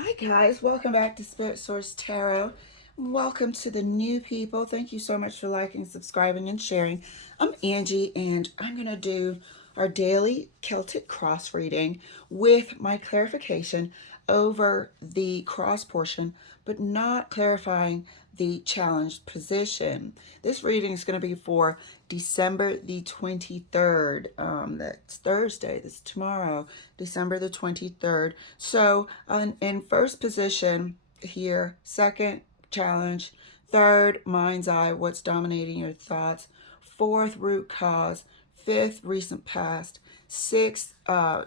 Hi guys, welcome back to Spirit Source Tarot. Welcome to the new people. Thank you so much for liking, subscribing, and sharing. I'm Angie, and I'm going to do our daily Celtic cross reading with my clarification over the cross portion, but not clarifying the challenged position. This reading is going to be for December the 23rd. That's Thursday. That's tomorrow, December the 23rd. So in first position here, second, challenge. Third, mind's eye, what's dominating your thoughts. Fourth, root cause. Fifth, recent past. Sixth,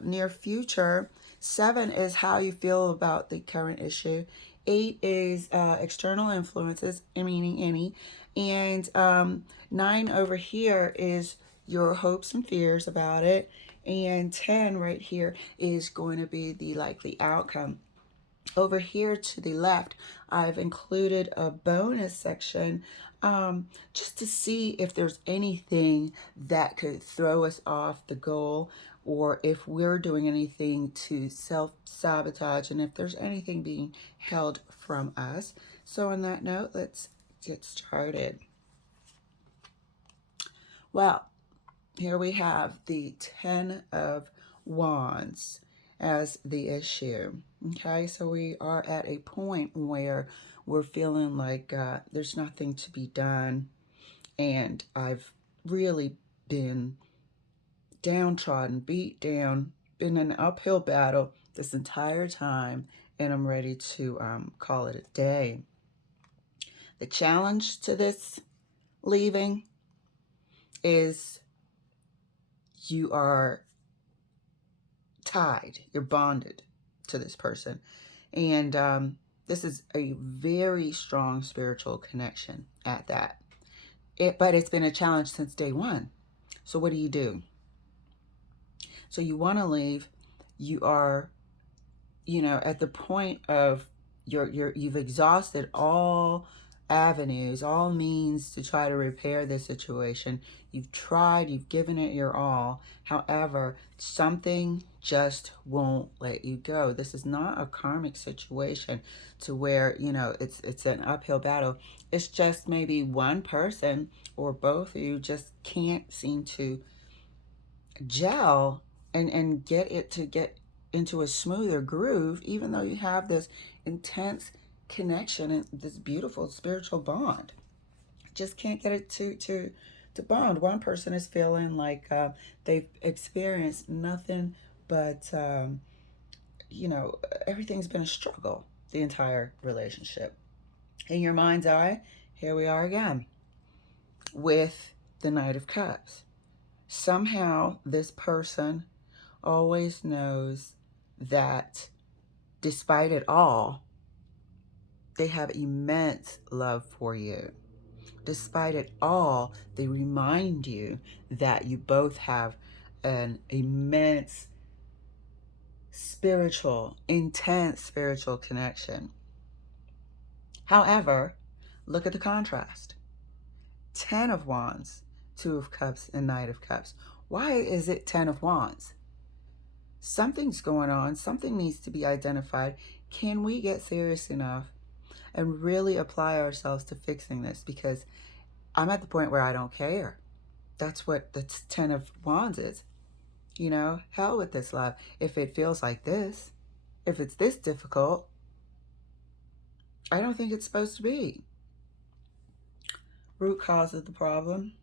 near future. Seven is how you feel about the current issue. Eight is external influences, meaning any. And nine over here is your hopes and fears about it. And 10 right here is going to be the likely outcome. Over here to the left, I've included a bonus section just to see if there's anything that could throw us off the goal, or if we're doing anything to self-sabotage, and if there's anything being held from us. So on that note, let's get started. Well, here we have the 10 of Wands as the issue. Okay, so we are at a point where we're feeling like there's nothing to be done, and I've really been downtrodden, beat down, been in an uphill battle this entire time, and I'm ready to call it a day. The challenge to this leaving is you are tied, you're bonded to this person. And this is a very strong spiritual connection at that. But it's been a challenge since day one. So what do? So you want to leave. You are, at the point of you've exhausted all avenues, all means to try to repair the situation. You've tried, you've given it your all. However, something just won't let you go. This is not a karmic situation to where, it's an uphill battle. It's just maybe one person or both of you just can't seem to gel and get into a smoother groove, even though you have this intense connection and this beautiful spiritual bond. Just can't get it to bond. One person is feeling like they've experienced nothing but everything's been a struggle the entire relationship. In your mind's eye, here we are again with the Knight of Cups. Somehow this person always knows that despite it all, they have immense love for you. Despite it all, they remind you that you both have an immense intense spiritual connection. However, look at the contrast. 10 of Wands, 2 of Cups, and Knight of Cups. Why is it 10 of Wands? Something's going on. Something needs to be identified. Can we get serious enough and really apply ourselves to fixing this? Because I'm at the point where I don't care. That's what the 10 of Wands is. Hell with this love. If it feels like this, if it's this difficult, I don't think it's supposed to be. Root cause of the problem,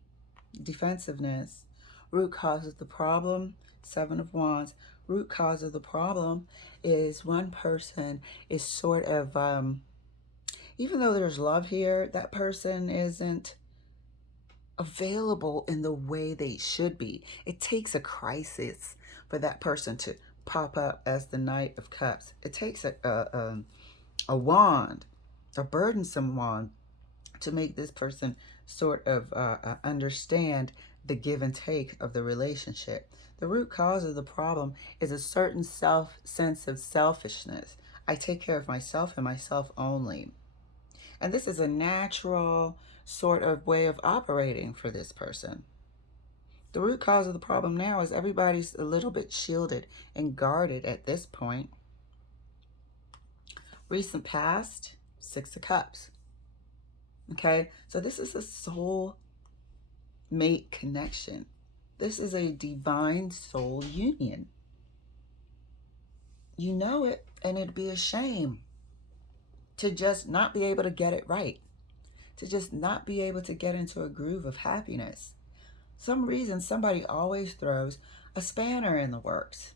defensiveness. Root cause of the problem, 7 of Wands. Root cause of the problem is one person is sort of, even though there's love here, that person isn't available in the way they should be. It takes a crisis for that person to pop up as the Knight of Cups. It takes a wand, a burdensome wand, to make this person sort of understand the give and take of the relationship. The root cause of the problem is a certain sense of selfishness. I take care of myself and myself only. And this is a natural sort of way of operating for this person. The root cause of the problem now is everybody's a little bit shielded and guarded at this point. Recent past, Six of Cups. Okay, so this is a soul mate connection. This is a divine soul union. You know it, and it'd be a shame to just not be able to get it right, to just not be able to get into a groove of happiness. Some reason somebody always throws a spanner in the works.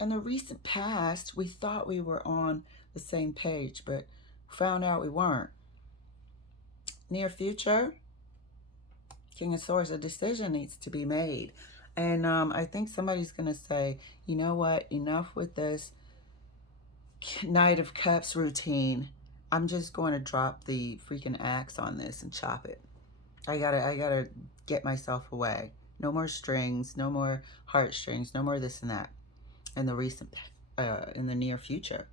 In the recent past, we thought we were on the same page, but found out we weren't. Near future, King of Swords, a decision needs to be made. And I think somebody's going to say, you know what, enough with this Knight of Cups routine. I'm just going to drop the freaking axe on this and chop it. I gotta get myself away. No more strings, no more heartstrings, no more this and that. In the near future,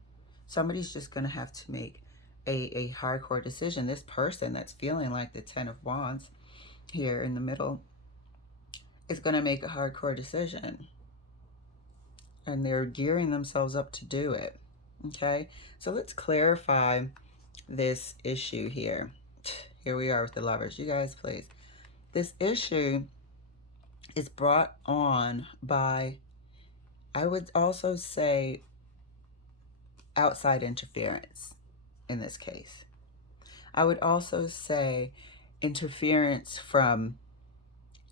somebody's just gonna have to make a hardcore decision. This person that's feeling like the Ten of Wands here in the middle is gonna make a hardcore decision, and they're gearing themselves up to do it. Okay, so let's clarify this issue here. Here we are with the Lovers. You guys, please. This issue is brought on by, I would also say, outside interference in this case. I would also say interference from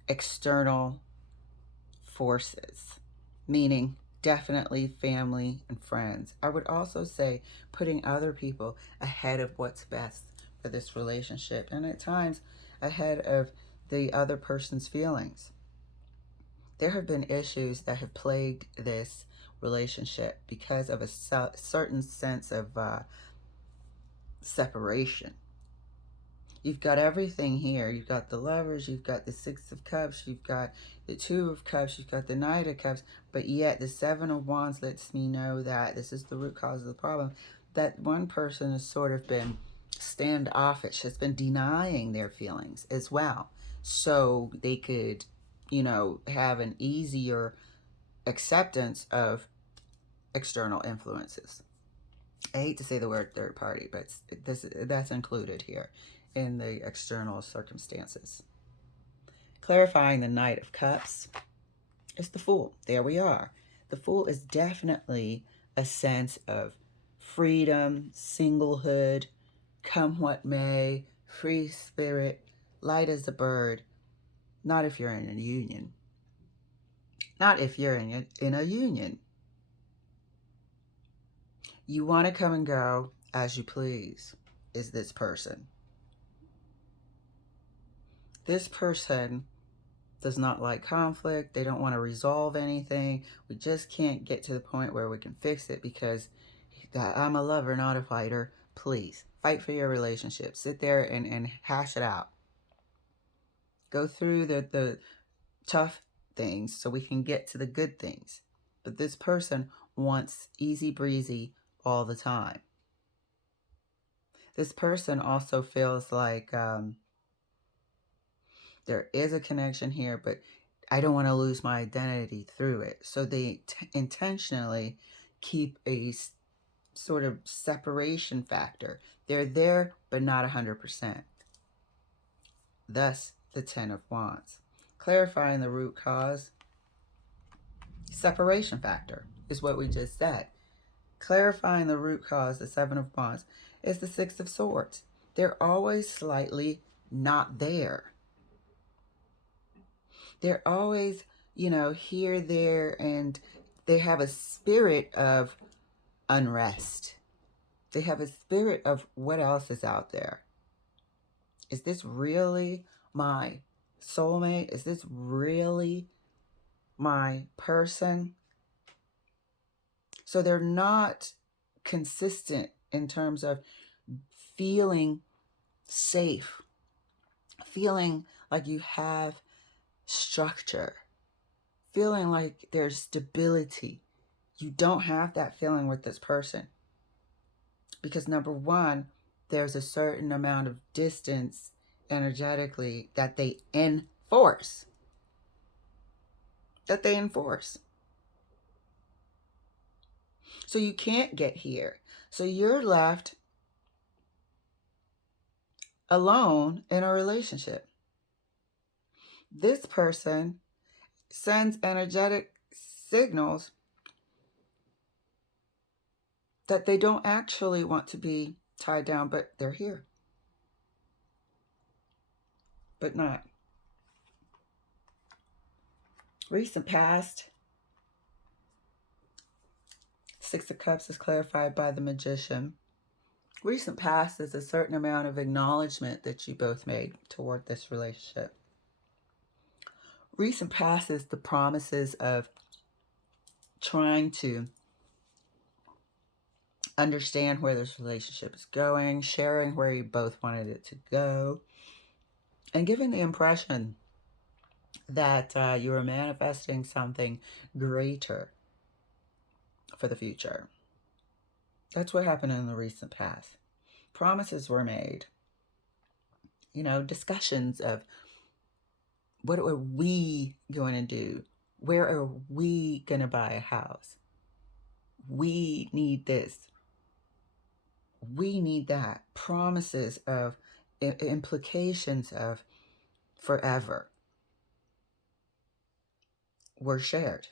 external forces, meaning definitely family and friends. I would also say putting other people ahead of what's best for this relationship, and at times ahead of the other person's feelings. There have been issues that have plagued this relationship because of a certain sense of separation. You've got everything here. You've got the Lovers, you've got the Six of Cups, you've got the Two of Cups, you've got the Knight of Cups, but yet the Seven of Wands lets me know that this is the root cause of the problem, that one person has sort of been standoffish, has been denying their feelings as well, so they could, have an easier acceptance of external influences. I hate to say the word third party, but that's included here in the external circumstances. Clarifying the Knight of Cups is the Fool. There we are. The Fool is definitely a sense of freedom, singlehood, come what may, free spirit, light as a bird. Not if you're in a union. Not if you're in a union. You want to come and go as you please, is this person. This person does not like conflict. They don't want to resolve anything. We just can't get to the point where we can fix it because I'm a lover, not a fighter. Please, fight for your relationship. Sit there and hash it out. Go through the tough things so we can get to the good things. But this person wants easy breezy all the time. This person also feels like there is a connection here, but I don't want to lose my identity through it. So they intentionally keep a sort of separation factor. They're there, but not 100%. Thus, the Ten of Wands. Clarifying the root cause, separation factor is what we just said. Clarifying the root cause, the Seven of Wands, is the Six of Swords. They're always slightly not there. They're always, here, there, and they have a spirit of unrest. They have a spirit of what else is out there. Is this really my soulmate? Is this really my person? So they're not consistent in terms of feeling safe, feeling like you have structure, feeling like there's stability. You don't have that feeling with this person because, number one, there's a certain amount of distance energetically that they enforce. So you can't get here. So you're left alone in a relationship. This person sends energetic signals that they don't actually want to be tied down, but they're here. But not. Recent past. Six of Cups is clarified by the Magician. Recent past is a certain amount of acknowledgement that you both made toward this relationship. Recent past is the promises of trying to understand where this relationship is going, sharing where you both wanted it to go, and giving the impression that you are manifesting something greater for the future. That's what happened in the recent past. Promises were made. Discussions of what are we going to do? Where are we going to buy a house? We need this. We need that. Promises of implications of forever were shared.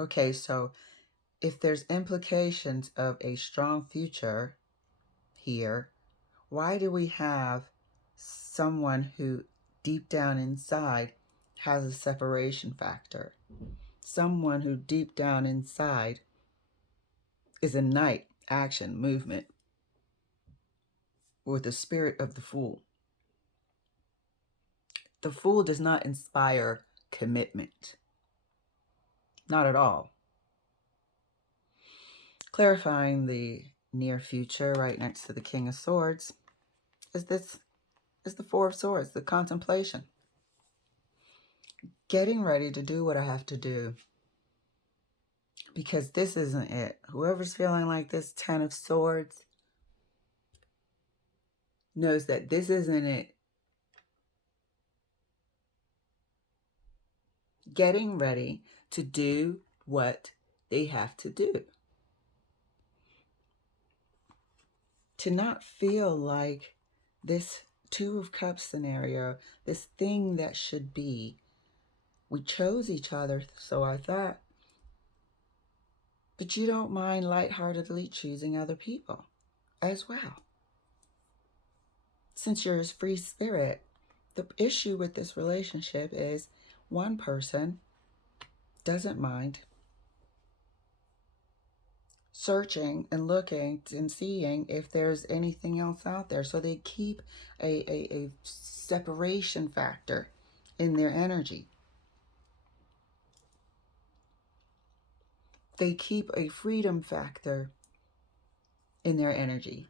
Okay, so if there's implications of a strong future here, why do we have someone who deep down inside has a separation factor? Someone who deep down inside is a knight, action, movement, with the spirit of the Fool. The Fool does not inspire commitment. Not at all. Clarifying the near future right next to the King of Swords is the Four of Swords, the contemplation. Getting ready to do what I have to do. Because this isn't it. Whoever's feeling like this Ten of Swords knows that this isn't it. Getting ready to do what they have to do. To not feel like this Two of Cups scenario, this thing that should be. We chose each other, so I thought. But you don't mind lightheartedly choosing other people as well. Since you're a free spirit, the issue with this relationship is one person doesn't mind searching and looking and seeing if there's anything else out there. So they keep a separation factor in their energy. They keep a freedom factor in their energy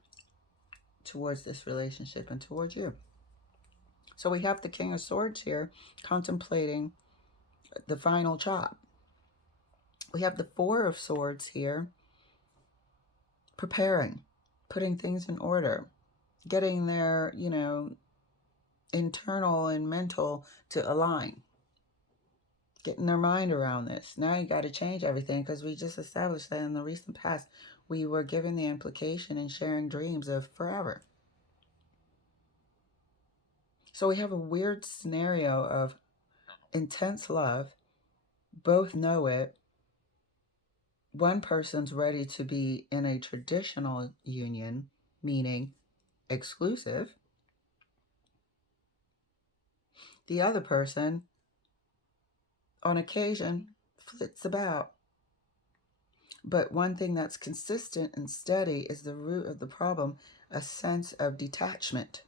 towards this relationship and towards you. So we have the King of Swords here contemplating the final chop. We have the Four of Swords here preparing, putting things in order, getting their, internal and mental to align, getting their mind around this. Now you got to change everything because we just established that in the recent past we were given the implication and sharing dreams of forever. So we have a weird scenario of intense love. Both know it. One person's ready to be in a traditional union, meaning exclusive. The other person, on occasion, flits about. But one thing that's consistent and steady is the root of the problem, a sense of detachment.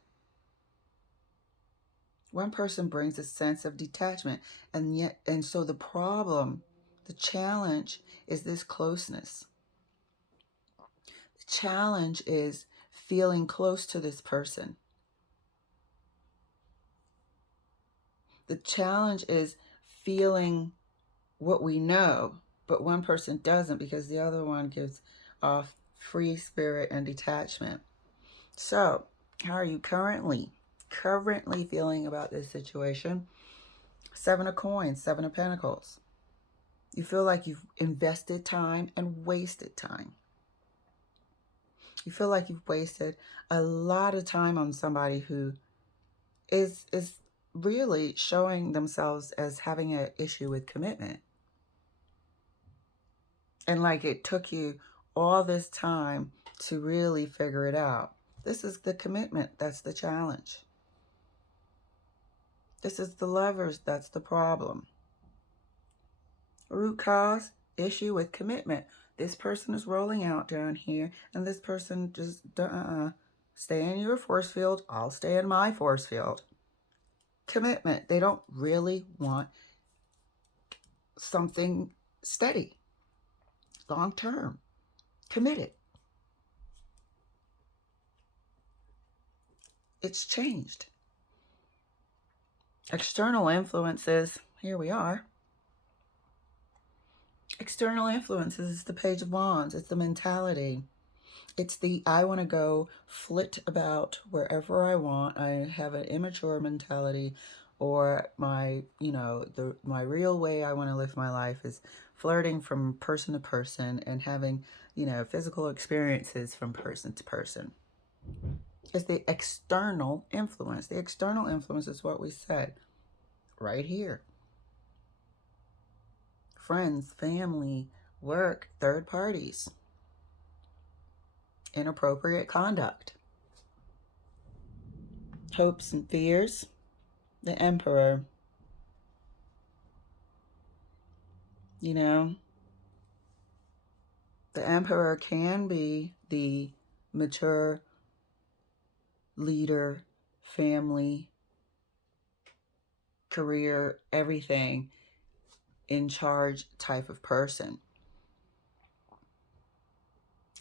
One person brings a sense of detachment, and so the problem, the challenge is this closeness. The challenge is feeling close to this person. The challenge is feeling what we know, but one person doesn't because the other one gives off free spirit and detachment. So, how are you currently feeling about this situation? Seven of Coins, Seven of Pentacles. You feel like you've invested time and wasted time. You feel like you've wasted a lot of time on somebody who is really showing themselves as having an issue with commitment. And like it took you all this time to really figure it out. This is the commitment that's the challenge. This is the lovers that's the problem. Root cause, issue with commitment. This person is rolling out down here, and this person just, stay in your force field, I'll stay in my force field. Commitment. They don't really want something steady, long term, committed. It's changed. External influences, here we are. External influences is the Page of Wands. It's the mentality. It's the I want to go flit about wherever I want. I have an immature mentality, or my, my real way I want to live my life is flirting from person to person and having, physical experiences from person to person. It's the external influence. The external influence is what we said right here. Friends, family, work, third parties. Inappropriate conduct. Hopes and fears. The Emperor. The Emperor can be the mature leader, family, career, everything in charge type of person.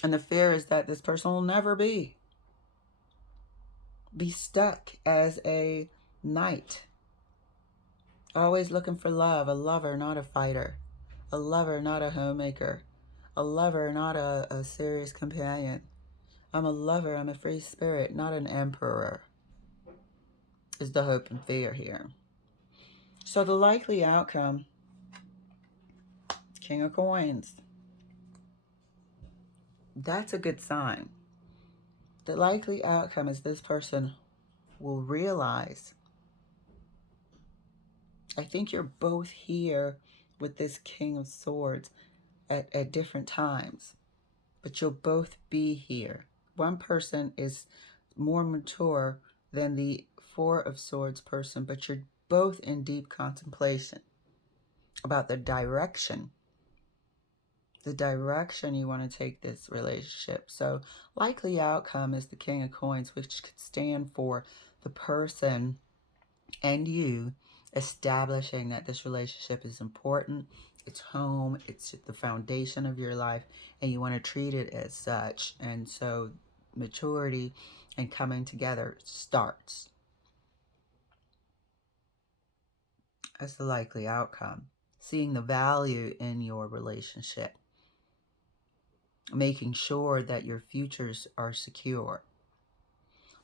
And the fear is that this person will never be stuck as a knight. Always looking for love, a lover, not a fighter. A lover, not a homemaker. A lover, not a serious companion. I'm a lover, I'm a free spirit, not an emperor, is the hope and fear here. So the likely outcome, King of Coins. That's a good sign. The likely outcome is this person will realize, I think you're both here with this King of Swords at different times, but you'll both be here. One person is more mature than the Four of Swords person, but you're both in deep contemplation about the direction you want to take this relationship. So likely outcome is the King of Coins, which could stand for the person and you establishing that this relationship is important. It's home. It's the foundation of your life, and you want to treat it as such. And so maturity and coming together starts. That's the likely outcome. Seeing the value in your relationship. Making sure that your futures are secure.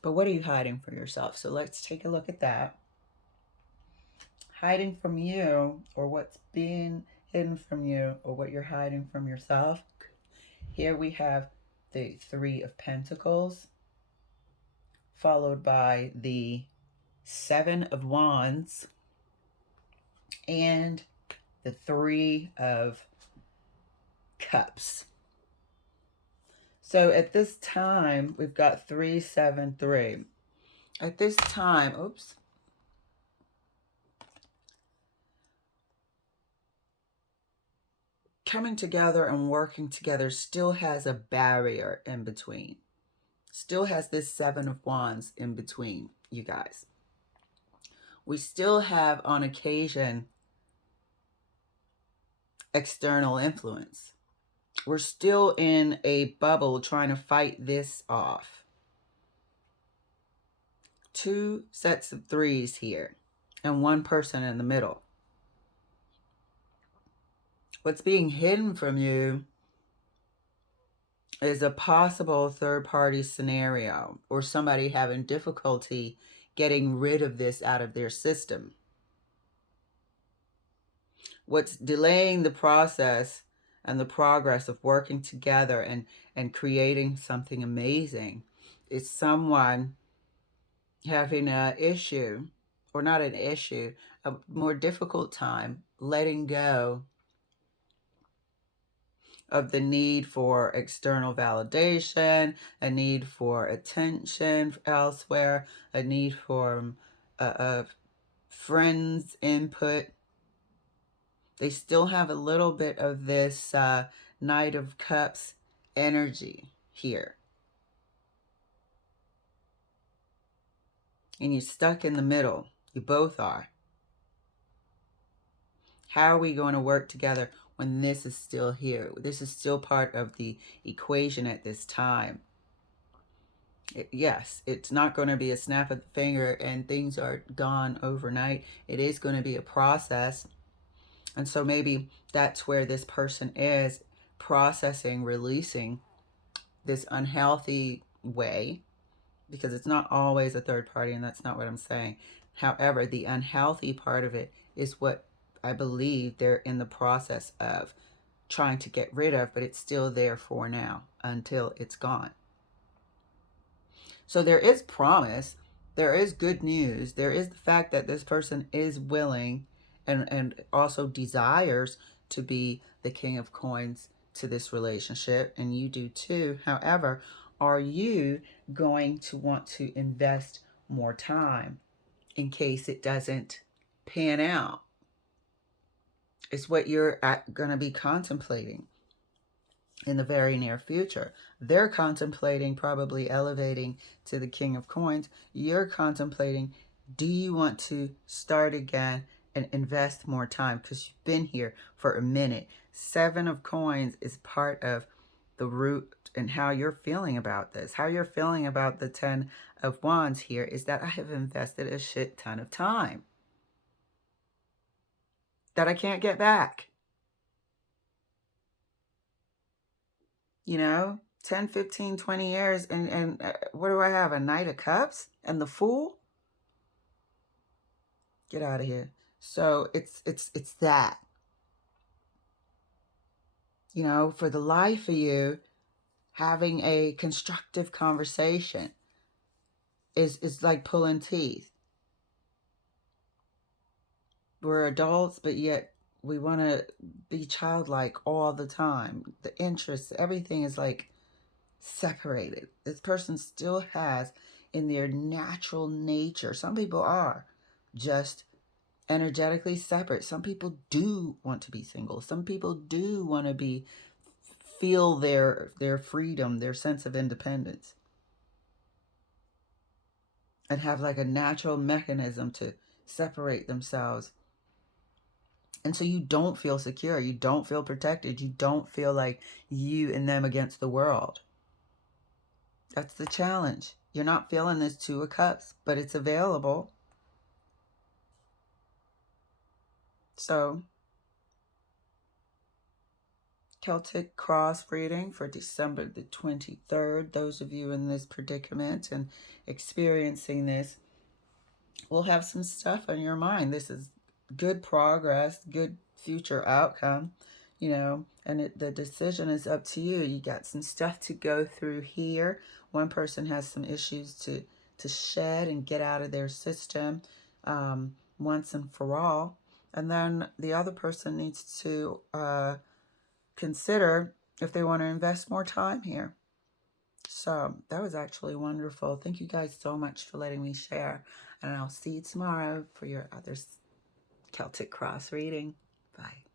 But what are you hiding from yourself? So let's take a look at that. Hiding from you, or what's being hidden from you, or what you're hiding from yourself. Here we have the Three of Pentacles, followed by the Seven of Wands, and the Three of Cups. So at this time, we've got 373. At this time, coming together and working together still has a barrier in between. Still has this Seven of Wands in between, you guys. We still have, on occasion, external influence. We're still in a bubble trying to fight this off. Two sets of threes here, and one person in the middle. What's being hidden from you is a possible third-party scenario, or somebody having difficulty getting rid of this out of their system. what's delaying the process and the progress of working together and creating something amazing is someone having an issue, or not an issue, a more difficult time letting go of the need for external validation, a need for attention elsewhere, a need for a friends' input. They still have a little bit of this Knight of Cups energy here. And you're stuck in the middle. You both are. How are we going to work together when this is still here? This is still part of the equation at this time. Yes, it's not going to be a snap of the finger and things are gone overnight. It is going to be a process. And so maybe that's where this person is processing, releasing this unhealthy way, because it's not always a third party, and that's not what I'm saying. However, the unhealthy part of it is what I believe they're in the process of trying to get rid of, but it's still there for now until it's gone. So there is promise, there is good news, there is the fact that this person is willing and also desires to be the King of Coins to this relationship, and you do too. However, are you going to want to invest more time in case it doesn't pan out? It's what you're going to be contemplating in the very near future. They're contemplating probably elevating to the King of Coins. You're contemplating, do you want to start again and invest more time because you've been here for a minute? Seven of Coins is part of the root and how you're feeling about this. How you're feeling about the 10 of Wands here is that I have invested a shit ton of time that I can't get back. You know, 10, 15, 20 years, and what do I have? A Knight of Cups and the Fool? Get out of here. So it's that. You know, for the life of you, having a constructive conversation is like pulling teeth. We're adults, but yet we want to be childlike all the time. The interests, everything is like separated. This person still has in their natural nature, some people are just energetically separate. Some people do want to be single. Some people do want to be feel their freedom, their sense of independence, and have like a natural mechanism to separate themselves. And so you don't feel secure, you don't feel protected, you don't feel like you and them against the world. That's the challenge. You're not feeling this Two of Cups, but it's available. So, Celtic cross reading for December the 23rd. Those of you in this predicament and experiencing this will have some stuff on your mind. This is good progress, good future outcome, you know, and the decision is up to you. You got some stuff to go through here. One person has some issues to shed and get out of their system once and for all. And then the other person needs to consider if they want to invest more time here. So that was actually wonderful. Thank you guys so much for letting me share. And I'll see you tomorrow for your other Celtic cross reading. Bye.